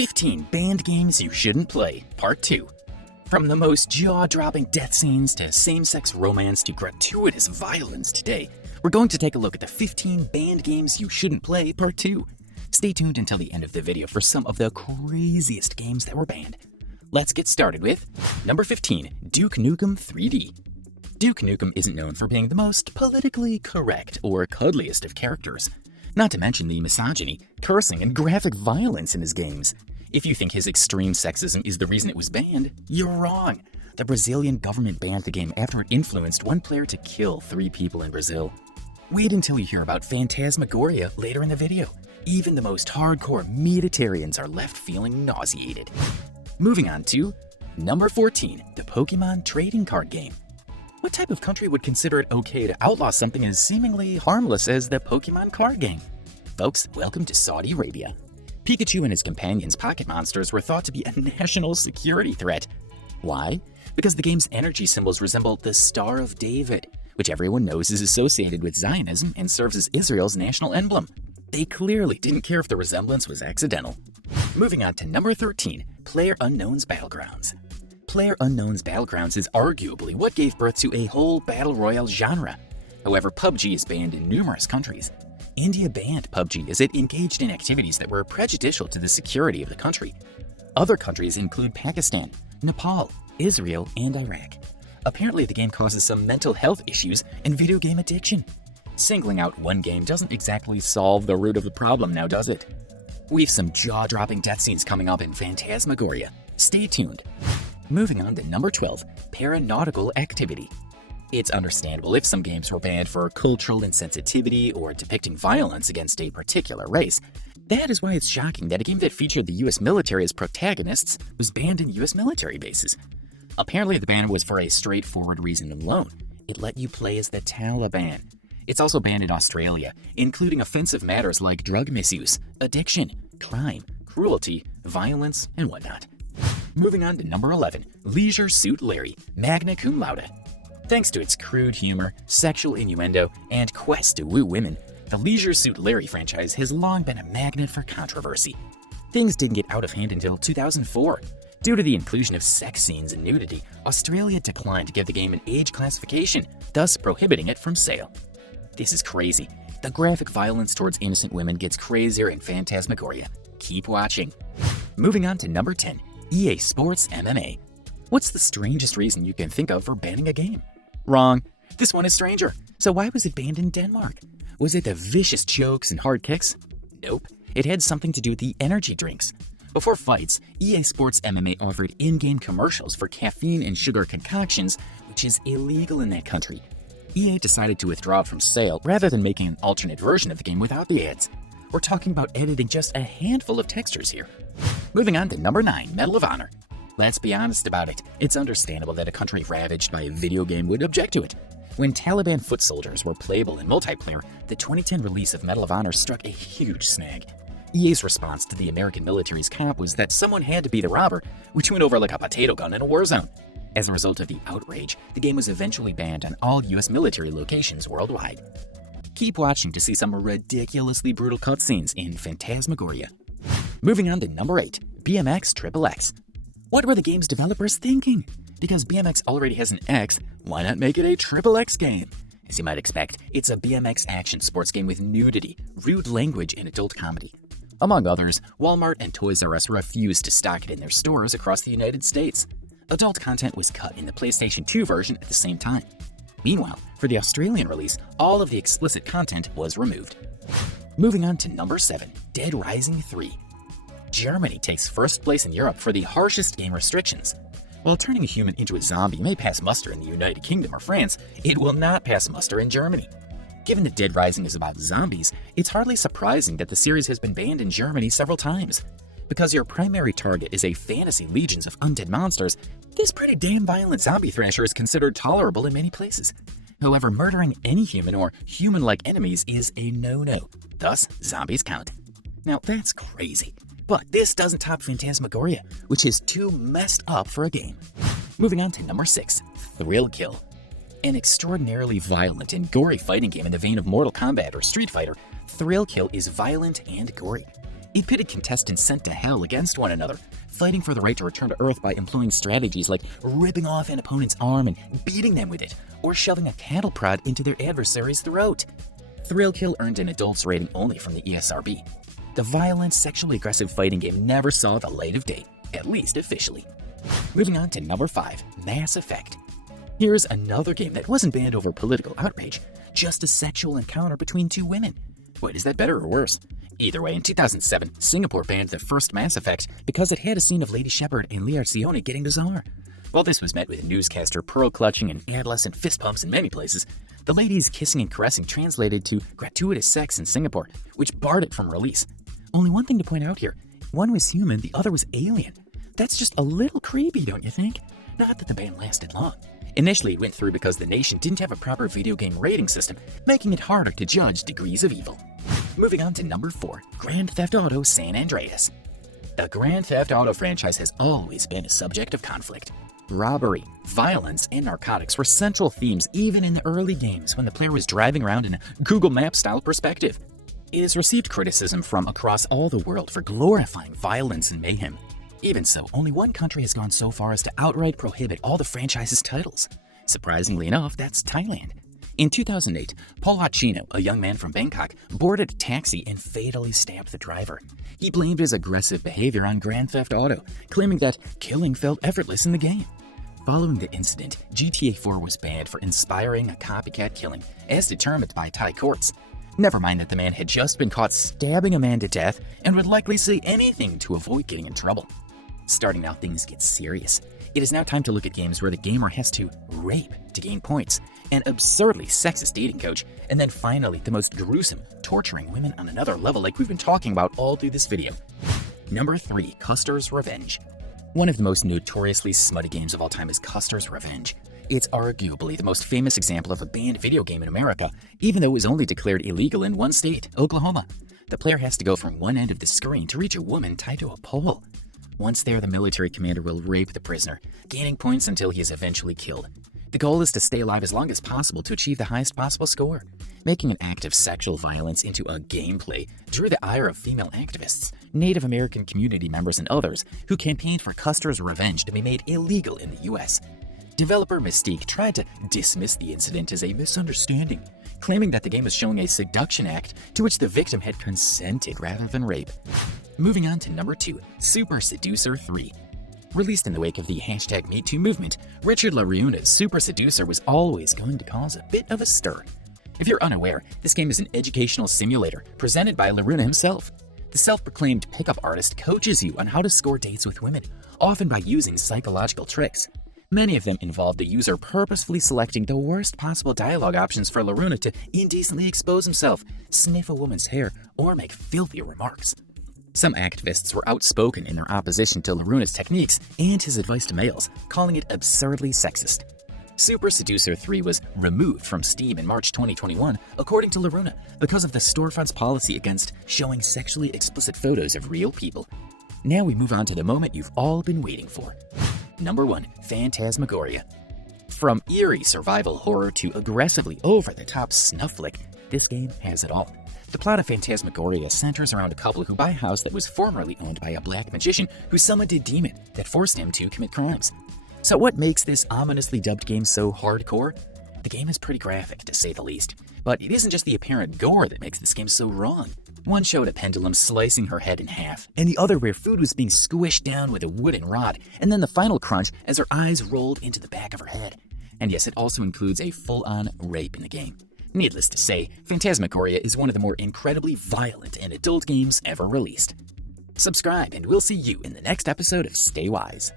15 Banned Games You Shouldn't Play, Part 2. From the most jaw-dropping death scenes to same-sex romance to gratuitous violence today, we're going to take a look at the 15 Banned Games You Shouldn't Play, Part 2. Stay tuned until the end of the video for some of the craziest games that were banned. Let's get started with number 15, Duke Nukem 3D. Duke Nukem isn't known for being the most politically correct or cuddliest of characters. Not to mention the misogyny, cursing, and graphic violence in his games. If you think his extreme sexism is the reason it was banned, you're wrong. The Brazilian government banned the game after it influenced one player to kill 3 people in Brazil. Wait until you hear about Phantasmagoria later in the video. Even the most hardcore meatitarians are left feeling nauseated. Moving on to number 14, the Pokemon trading card game. What type of country would consider it okay to outlaw something as seemingly harmless as the Pokemon card game? Folks, welcome to Saudi Arabia. Pikachu and his companions, Pocket Monsters, were thought to be a national security threat. Why? Because the game's energy symbols resemble the Star of David, which everyone knows is associated with Zionism and serves as Israel's national emblem. They clearly didn't care if the resemblance was accidental. Moving on to number 13, PlayerUnknown's Battlegrounds. PlayerUnknown's Battlegrounds is arguably what gave birth to a whole battle royale genre. However, PUBG is banned in numerous countries. India banned PUBG as it engaged in activities that were prejudicial to the security of the country. Other countries include Pakistan, Nepal, Israel, and Iraq. Apparently, the game causes some mental health issues and video game addiction. Singling out one game doesn't exactly solve the root of the problem, now does it? We've some jaw-dropping death scenes coming up in Phantasmagoria. Stay tuned. Moving on to number 12, Paranautical Activity. It's understandable if some games were banned for cultural insensitivity or depicting violence against a particular race. That is why it's shocking that a game that featured the US military as protagonists was banned in US military bases. Apparently the ban was for a straightforward reason alone. It let you play as the Taliban. It's also banned in Australia, including offensive matters like drug misuse, addiction, crime, cruelty, violence, and whatnot. Moving on to number 11, Leisure Suit Larry, magna cum laude. Thanks to its crude humor, sexual innuendo, and quest to woo women, the Leisure Suit Larry franchise has long been a magnet for controversy. Things didn't get out of hand until 2004. Due to the inclusion of sex scenes and nudity, Australia declined to give the game an age classification, thus prohibiting it from sale. This is crazy. The graphic violence towards innocent women gets crazier in Phantasmagoria. Keep watching. Moving on to number 10, EA Sports MMA. What's the strangest reason you can think of for banning a game? Wrong. This one is stranger. So why was it banned in Denmark? Was it the vicious chokes and hard kicks? Nope. It had something to do with the energy drinks. Before fights, EA Sports MMA offered in-game commercials for caffeine and sugar concoctions, which is illegal in that country. EA decided to withdraw from sale rather than making an alternate version of the game without the ads. We're talking about editing just a handful of textures here. Moving on to number 9, Medal of Honor. Let's be honest about it. It's understandable that a country ravaged by a video game would object to it. When Taliban foot soldiers were playable in multiplayer, the 2010 release of Medal of Honor struck a huge snag. EA's response to the American military's comp was that someone had to be the robber, which went over like a potato gun in a war zone. As a result of the outrage, the game was eventually banned on all US military locations worldwide. Keep watching to see some ridiculously brutal cutscenes in Phantasmagoria. Moving on to number 8, BMX XXX. What were the game's developers thinking? Because BMX already has an X, why not make it a XXX game? As you might expect, it's a BMX action sports game with nudity, rude language, and adult comedy. Among others, Walmart and Toys R Us refused to stock it in their stores across the United States. Adult content was cut in the PlayStation 2 version at the same time. Meanwhile, for the Australian release, all of the explicit content was removed. Moving on to number 7, Dead Rising 3. Germany takes first place in Europe for the harshest game restrictions. While turning a human into a zombie may pass muster in the United Kingdom or France, it will not pass muster in Germany. Given that Dead Rising is about zombies, it's hardly surprising that the series has been banned in Germany several times. Because your primary target is a fantasy legions of undead monsters, this pretty damn violent zombie thrasher is considered tolerable in many places. However, murdering any human or human-like enemies is a no-no. Thus, zombies count. Now that's crazy. But this doesn't top Phantasmagoria, which is too messed up for a game. Moving on to number 6, Thrill Kill. An extraordinarily violent and gory fighting game in the vein of Mortal Kombat or Street Fighter, Thrill Kill is violent and gory. It pitted contestants sent to hell against one another, fighting for the right to return to Earth by employing strategies like ripping off an opponent's arm and beating them with it, or shoving a cattle prod into their adversary's throat. Thrill Kill earned an adults rating only from the ESRB. The violent, sexually aggressive fighting game never saw the light of day, at least officially. Moving on to number 5, Mass Effect. Here's another game that wasn't banned over political outrage, just a sexual encounter between two women. Wait, is that better or worse? Either way, in 2007, Singapore banned the first Mass Effect because it had a scene of Lady Shepard and Learcione getting bizarre. While this was met with newscaster pearl-clutching and adolescent fist pumps in many places, the ladies kissing and caressing translated to gratuitous sex in Singapore, which barred it from release. Only one thing to point out here, one was human, the other was alien. That's just a little creepy, don't you think? Not that the ban lasted long. Initially, it went through because the nation didn't have a proper video game rating system, making it harder to judge degrees of evil. Moving on to number 4, Grand Theft Auto San Andreas. The Grand Theft Auto franchise has always been a subject of conflict. Robbery, violence, and narcotics were central themes even in the early games when the player was driving around in a Google Maps-style perspective. It has received criticism from across all the world for glorifying violence and mayhem. Even so, only one country has gone so far as to outright prohibit all the franchise's titles. Surprisingly enough, that's Thailand. In 2008, Paul Hachino, a young man from Bangkok, boarded a taxi and fatally stabbed the driver. He blamed his aggressive behavior on Grand Theft Auto, claiming that killing felt effortless in the game. Following the incident, GTA 4 was banned for inspiring a copycat killing, as determined by Thai courts. Never mind that the man had just been caught stabbing a man to death and would likely say anything to avoid getting in trouble. Starting now, things get serious. It is now time to look at games where the gamer has to rape to gain points, an absurdly sexist dating coach, and then finally the most gruesome, torturing women on another level like we've been talking about all through this video. Number 3, Custer's Revenge. One of the most notoriously smutty games of all time is Custer's Revenge. It's arguably the most famous example of a banned video game in America, even though it was only declared illegal in one state, Oklahoma. The player has to go from one end of the screen to reach a woman tied to a pole. Once there, the military commander will rape the prisoner, gaining points until he is eventually killed. The goal is to stay alive as long as possible to achieve the highest possible score. Making an act of sexual violence into a gameplay drew the ire of female activists, Native American community members, and others who campaigned for Custer's Revenge to be made illegal in the US. Developer Mystique tried to dismiss the incident as a misunderstanding, claiming that the game was showing a seduction act to which the victim had consented rather than rape. Moving on to number 2, Super Seducer 3. Released in the wake of the #MeToo movement, Richard LaRuna's Super Seducer was always going to cause a bit of a stir. If you're unaware, this game is an educational simulator presented by LaRuna himself. The self-proclaimed pickup artist coaches you on how to score dates with women, often by using psychological tricks. Many of them involve the user purposefully selecting the worst possible dialogue options for LaRuna to indecently expose himself, sniff a woman's hair, or make filthy remarks. Some activists were outspoken in their opposition to LaRuna's techniques and his advice to males, calling it absurdly sexist. Super Seducer 3 was removed from Steam in March 2021, according to LaRuna, because of the storefront's policy against showing sexually explicit photos of real people. Now we move on to the moment you've all been waiting for. Number 1, Phantasmagoria. From eerie survival horror to aggressively over-the-top snuff flick, this game has it all. The plot of Phantasmagoria centers around a couple who buy a house that was formerly owned by a black magician who summoned a demon that forced him to commit crimes. So what makes this ominously dubbed game so hardcore? The game is pretty graphic, to say the least. But it isn't just the apparent gore that makes this game so wrong. One showed a pendulum slicing her head in half, and the other where food was being squished down with a wooden rod, and then the final crunch as her eyes rolled into the back of her head. And yes, it also includes a full-on rape in the game. Needless to say, Phantasmagoria is one of the more incredibly violent and adult games ever released. Subscribe, and we'll see you in the next episode of Stay Wise.